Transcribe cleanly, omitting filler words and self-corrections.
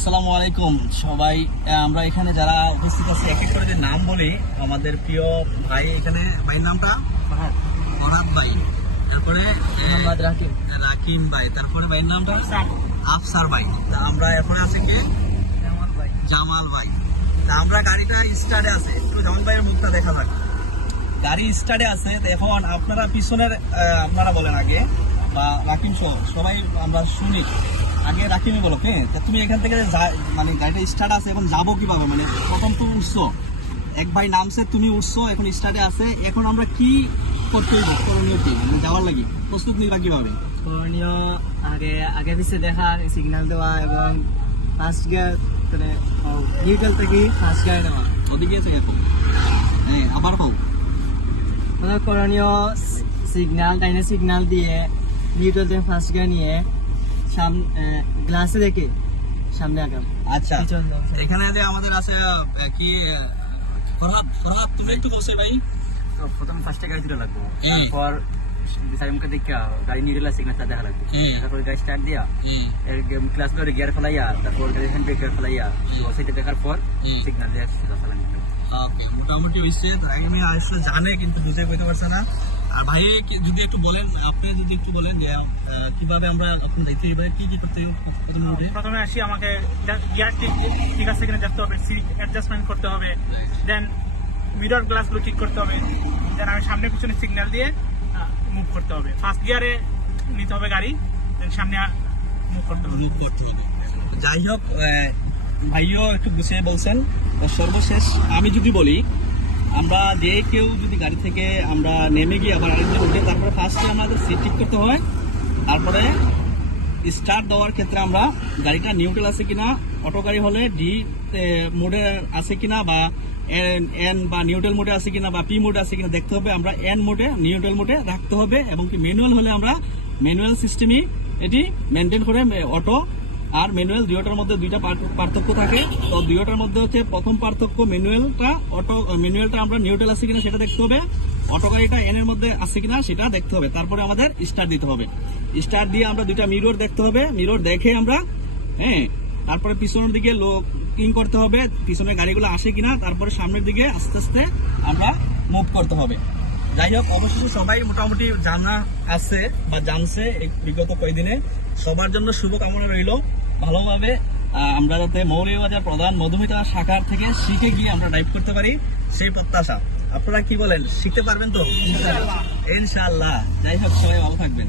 আসসালামু আলাইকুম সবাই। আমরা এখানে যারা উপস্থিত আছি এক এক করে যে নাম বলি, আমাদের প্রিয় ভাই এখানে ভাইয়ের নামটা ফরহাদ ভাই, তারপরে রাকিম ভাই, তারপরে ভাইয়ের নামটা আফসার ভাই, তা আমরা এরপরে আছে কি জামাল ভাই। তা আমরা গাড়িটা স্টার্টে আছে, একটু জামাল ভাইয়ের মুখটা দেখা যাক। গাড়ি স্টার্টে আছে, তো এখন আপনারা পিছনের আপনারা বলেন আগে, বা রাকিম সহ সবাই আমরা শুনি। আগে রাকিমই বলো, হ্যাঁ তুমি এখান থেকে মানে গাড়িটা স্টার্ট আছে, এখন যাবো কিভাবে? মানে প্রথম তুমি উঠছো, এক ভাই নামছে, তুমি উঠছো, এখন স্টার্টে আছে, এখন আমরা কি করতে হইব? করণীয় কি মানে যাওয়ার লাগি প্রস্তুত নিবা কিভাবে? করণীয় আগে আগে পিছিয়ে দেখা, সিগন্যাল দেওয়া এবং ফার্স্ট গিয়ার মানে নিউট্রাল থেকে ফার্স্ট গিয়ার নেওয়া। ওদিকে আছে এখন, হ্যাঁ আবার বল। করণীয় সিগন্যাল টাইনে সিগন্যাল দিয়ে নিউট্রাল থেকে ফার্স্ট গিয়ার নিয়ে গ্লাসে দেখে সামনে আগাম। আচ্ছা, এখানে যে আমাদের আছে কি ফরহাদ তুমি একটু বসে ভাই। তো প্রথম ফার্স্টে গাড়ি তুলে লাগবো, তারপর সাইমকে দেখা গাড়ি নিয়ে গেলে সিগন্যালটা দেখা লাগবে, তারপর গাড়ি স্টার্ট দিয়া ক্লাস ধরে গিয়ার ফেলাইয়া, তারপর গাড়ি হ্যান্ড ব্রেক ফেলাইয়া সেটা দেখার পর সিগন্যাল দিয়ে ফেলাইয়া। ওকে, মোটামুটি হয়েছে। আমি আসলে জানে কিন্তু বুঝে বলতে পারছে না। আর ভাই যদি একটু বলেন, আপনি যদি একটু বলেন যে কিভাবে আমরা এখন দেখতে কি কি করতে হবে। প্রথমে আসি, আমাকে গিয়ার ঠিক আছে কিনা দেখতে হবে, সিট অ্যাডজাস্টমেন্ট করতে হবে, দেন মিরর গ্লাসগুলো ঠিক করতে হবে, দেন আমি সামনে পিছনে সিগন্যাল দিয়ে মুভ করতে হবে। ফার্স্ট গিয়ারে নিতে হবে গাড়ি, দেন সামনে মুভ করতে হবে। যাই হোক, ভাইও একটু গুছিয়ে বলছেন। সর্বশেষ আমি যদি বলি, আমরা যে কেউ যদি গাড়ি থেকে আমরা নেমে গিয়ে আবার আরেকজন উঠে, তারপরে ফার্স্টে আমাদের সিট ঠিক করতে হয়, তারপরে স্টার্ট দেওয়ার ক্ষেত্রে আমরা গাড়িটা নিউট্রাল আছে কিনা, অটো গাড়ি হলে ডি মোডে আছে কিনা, বা এন বা নিউট্রাল মোডে আছে কিনা, বা পি মোডে আছে কিনা দেখতে হবে। আমরা এন মোডে নিউট্রাল মোডে রাখতে হবে, এবং কি ম্যানুয়াল হলে আমরা ম্যানুয়াল সিস্টেমই এটি মেনটেন করে। অটো আর ম্যানুয়াল দুইটার মধ্যে দুইটা পার্থক্য থাকে। তো দুইটার মধ্যে হচ্ছে প্রথম পার্থক্য ম্যানুয়ালটা, ম্যানুয়ালটা আমরা নিউট্রাল আছে কিনা সেটা দেখতে হবে, অটো গাড়িটা এন এর মধ্যে আছে কিনা সেটা দেখতে হবে। তারপরে আমাদের স্টার্ট দিতে হবে। স্টার্ট দিয়ে আমরা দুইটা মিরর দেখতে হবে, মিরর দেখে আমরা তারপরে পিছনের দিকে লুকিং করতে হবে, পিছনের গাড়িগুলো আসে কিনা, তারপরে সামনের দিকে আস্তে আস্তে আমরা মুভ করতে হবে। যাই হোক, অবশেষে সবাই মোটামুটি জানা আছে বা জানছে বিগত কয়েকদিনে। সবার জন্য শুভকামনা রইল, ভালোভাবে আমরা যাতে মৌলভীবাজার প্রধান মধুমিতা শাখার থেকে শিখে গিয়ে আমরা ড্রাইভ করতে পারি, সেই প্রত্যাশা। আপনারা কি বলেন, শিখতে পারবেন তো? ইনশাআল্লাহ। যাই হোক, সবাই ভালো থাকবেন।